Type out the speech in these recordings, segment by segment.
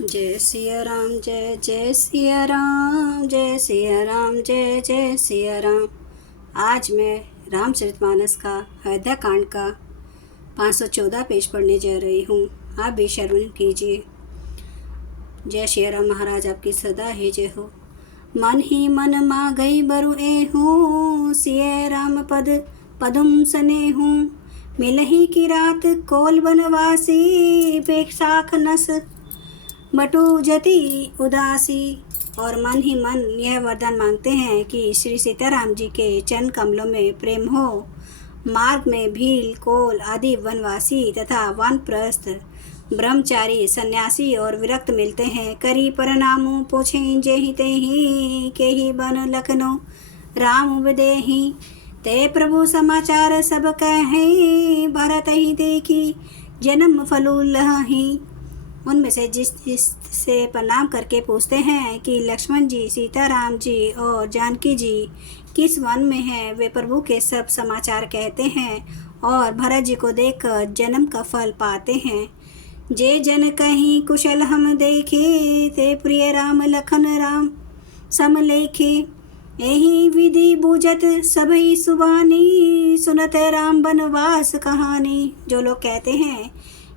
जय सिया राम, जय जय सिया राम, जय सिया राम, जय जय सिया राम। आज मैं रामचरितमानस का अयोध्या कांड का 514 पेज पढ़ने जा रही हूँ। आप भी श्रवण कीजिए। जय सिया राम महाराज, आपकी सदा ही जय हो। मन ही मन मा गई बरु हूँ, सिया राम पद पदुम सने हूँ। मिलही की रात कोल बनवासी, बेसाख नस बटु जति उदासी। और मन ही मन यह वरदान मांगते हैं कि श्री सीताराम जी के चरण कमलों में प्रेम हो। मार्ग में भील, कोल आदि वनवासी तथा वानप्रस्थ ब्रह्मचारी, सन्यासी और विरक्त मिलते हैं। करी प्रणाम पूछें जेहि तेहि, केहि बन लखनऊ राम विदेहि। ते प्रभु समाचार सब कहें, भरत ही देखी जन्म फलू लही। उनमें से जिससे प्रणाम करके पूछते हैं कि लक्ष्मण जी, सीताराम जी और जानकी जी किस वन में हैं, वे प्रभु के सब समाचार कहते हैं और भरत जी को देखकर जन्म का फल पाते हैं। जे जन कहीं कुशल हम देखे, ते प्रिय राम लखन राम समलेखे। यही विधि बूझत सभई सुबानी, सुनत राम बनवास कहानी। जो लोग कहते हैं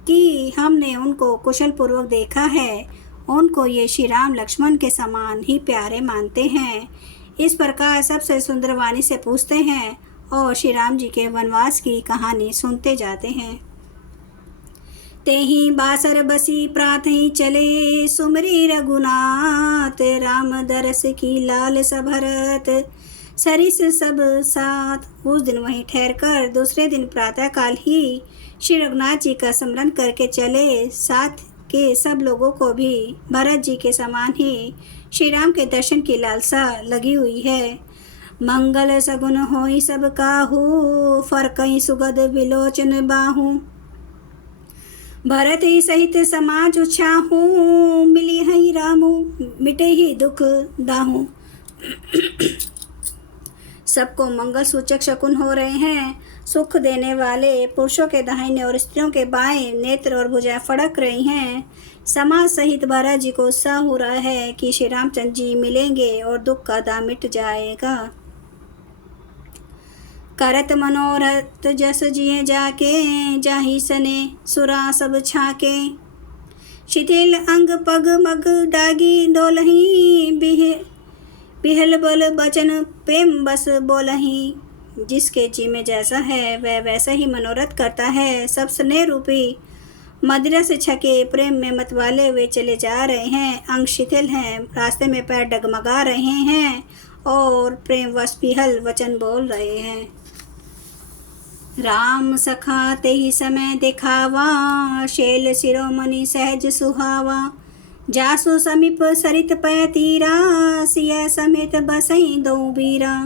कि हमने उनको कुशल पूर्वक देखा है, उनको ये श्री राम लक्ष्मण के समान ही प्यारे मानते हैं। इस प्रकार सबसे सुंदर वाणी से पूछते हैं और श्री राम जी के वनवास की कहानी सुनते जाते हैं। तेहि बासर बसी प्रात ही चले, सुमरी रघुनाथ राम दरस की लाल सभरत सरिस सब साथ। उस दिन वहीं ठहरकर दूसरे दिन प्रातःकाल ही श्री रघुनाथ जी का स्मरण करके चले। साथ के सब लोगों को भी भरत जी के समान ही श्री राम के दर्शन की लालसा लगी हुई है। मंगल सगुन होई सब काहू, फरकई सुगद विलोचन बाहू। भरत ही सहित समाज उछाहू, मिली हई रामू मिटे ही दुख दाहू। सबको मंगल सूचक शकुन हो रहे हैं। सुख देने वाले पुरुषों के दाहिने और स्त्रियों के बाएं नेत्र और भुजाएं फड़क रही हैं। समाज सहित भरत जी को उत्साह हो रहा है कि श्री रामचंद्र जी मिलेंगे और दुख का दाम मिट जाएगा। करत मनोरथ जस जिए जाके, जाहि सने सुरा सब छाके। शिथिल अंग पग मग डागी डोलही, बिहल बल बचन प्रेम बस बोलही। जिसके जी में जैसा है वह वैसा ही मनोरथ करता है। सब स्नेह रूपी मदिरा से छके प्रेम में मतवाले वे चले जा रहे हैं। अंग शिथिल हैं, रास्ते में पैर डगमगा रहे हैं और प्रेम वश बिहल वचन बोल रहे हैं। राम सखा ते ही समय दिखावा, शैल शिरोमणि सहज सुहावा। जासु समीप सरित पय तीरा, सिया समेत बसई दो बीरा।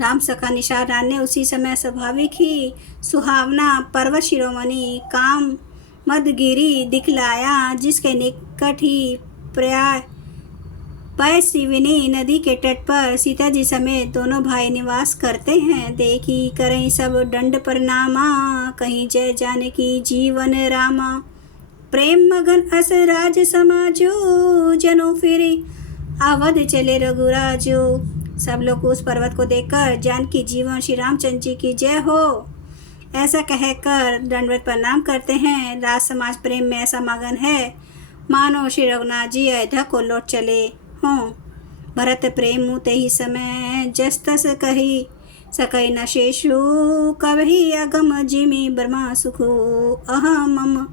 राम सखा निशान ने उसी समय स्वाभाविक ही सुहावना पर्वत शिरोमणि काम मदगिरी दिखलाया, जिसके निकट ही प्राय पैसिविनी नदी के तट पर सीता जी समेत दोनों भाई निवास करते हैं। देखी करें सब दंड प्रणामा, कहीं जय जानकी जीवन रामा। प्रेम मगन अस राज समाजो, जनो फिरे अवध चले रघुराजो। सब लोग उस पर्वत को देखकर जानकी जीवन श्री रामचंद्र जी की जय हो ऐसा कहकर दंडवत प्रणाम करते हैं। राज समाज प्रेम में ऐसा मगन है मानो श्री रघुनाथ जी अयोध्या को लौट चले हों। भरत प्रेम ते ही समय जस तस कही, सकई न शेषु कवहि अगम जिमि ब्रह्मा सुखो अहम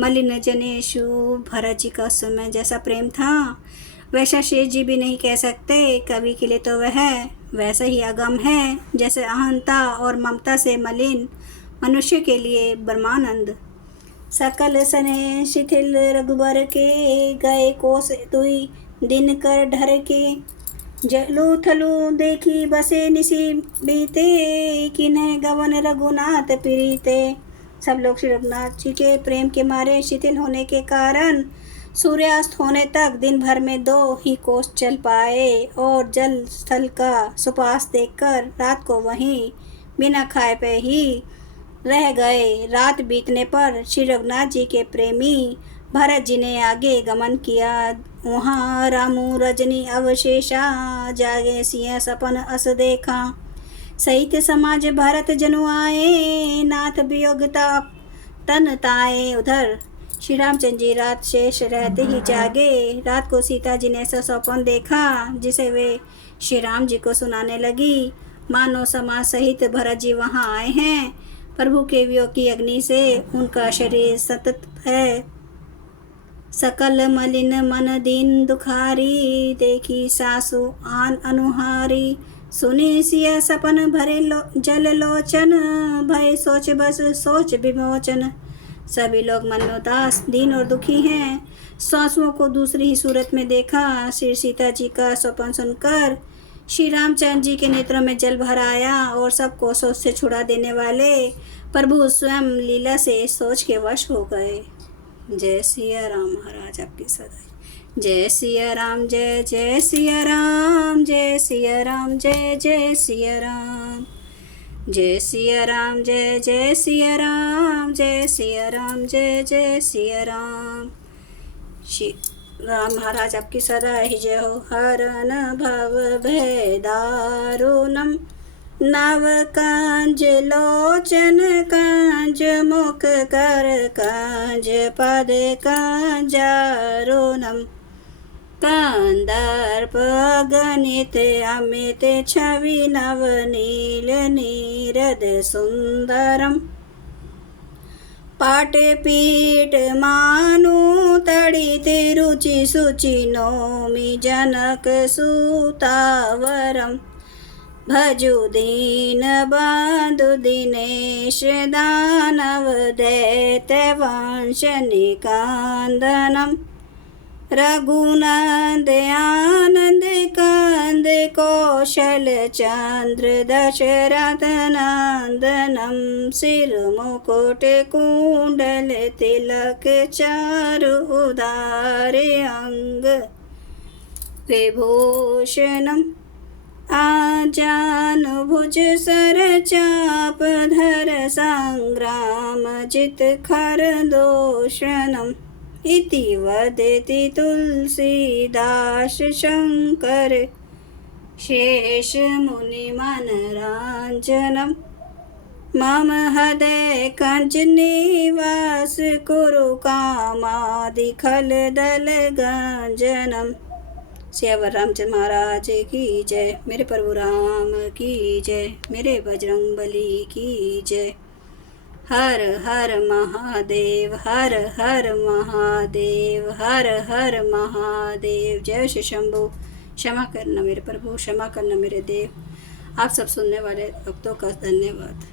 मलिन जनेशु। भरत जी का समय जैसा प्रेम था वैसा शेष जी भी नहीं कह सकते। कवि के लिए तो वह वैसा ही अगम है जैसे अहंता और ममता से मलिन मनुष्य के लिए ब्रह्मानंद। सकल सने शिथिल रघुबर के, गए कोस दुई दिन कर ढर के। जलू थलू देखी बसे निसी बीते, किन्ह गवन रघुनाथ प्रीते। सब लोग श्री रघुनाथ जी के प्रेम के मारे शिथिल होने के कारण सूर्यास्त होने तक दिन भर में 2 ही कोस चल पाए और जल स्थल का सुपास देखकर रात को वहीं बिना खाए पे ही रह गए। रात बीतने पर श्री रघुनाथ जी के प्रेमी भरत जी ने आगे गमन किया, वहाँ रामू रजनी अवशेषा, जागे सिंह सपन अस देखा। सहित समाज भरत जनु आए, नाथ वियोगता तन ताए। उधर श्री रामचंद्र जी रात शेष रहते ही जागे। रात को सीता जी ने ऐसा स्वप्न देखा जिसे वे श्री राम जी को सुनाने लगी। मानो समाज सहित भरत जी वहाँ आए हैं। प्रभु के वियोग की अग्नि से उनका शरीर सतत है। सकल मलिन मन दीन दुखारी, देखी सासु आन अनुहारी। सुनी सिया सपन भरे जल लोचन, भय सोच बस सोच विमोचन। सभी लोग मनोदास दीन और दुखी हैं। सासुओं को दूसरी ही सूरत में देखा। श्री सीता जी का स्वप्न सुनकर श्री रामचंद्र जी के नेत्रों में जल भर आया और सबको सोच से छुड़ा देने वाले प्रभु स्वयं लीला से सोच के वश हो गए। जय सिया राम महाराज आपकी सदा। जय सिया राम, जय जय सिया राम, जय सिया राम, जय जय सिया राम। जय सिया राम, जय जय सिया राम, जय सिया राम, जय जय सिया राम। श्री राम महाराज आपकी सदा ही जय हो। हरन भव भय दारुणम, नव कांज लोचन कांज मुख कर कांज पद कांजारुणम। कंदर्प गणित अमित छवि नव नील नीरद सुंदरम। पाटपीठ मानु तड़ित रुचि सुचि नौमि जनक सुतावरम। भजु दीन बंधु दिनेश दानव दैत्य वंश निकांदनम। रघुनंद आनंद कंद कौशल चंद्र दशरथ नंदनम। सिर मुकुट कुंडल तिलक चारु उदारे अंग विभूषणम। आजान भुज सर चाप धर संग्राम जित खर दोषणम। इति वदति तुलसीदास शंकर शेष मुनि मनरांजनम। मम हृदय कंज निवास कुरु कामादि खल दल गंजनम। सियावर रामचंद्र महाराज की जय। मेरे प्रभु राम की जय। मेरे बजरंग बली की जय। हर हर महादेव, हर हर महादेव, हर हर महादेव। जय श्री शंभु। क्षमा करना मेरे प्रभु, क्षमा करना मेरे देव। आप सब सुनने वाले भक्तों का धन्यवाद।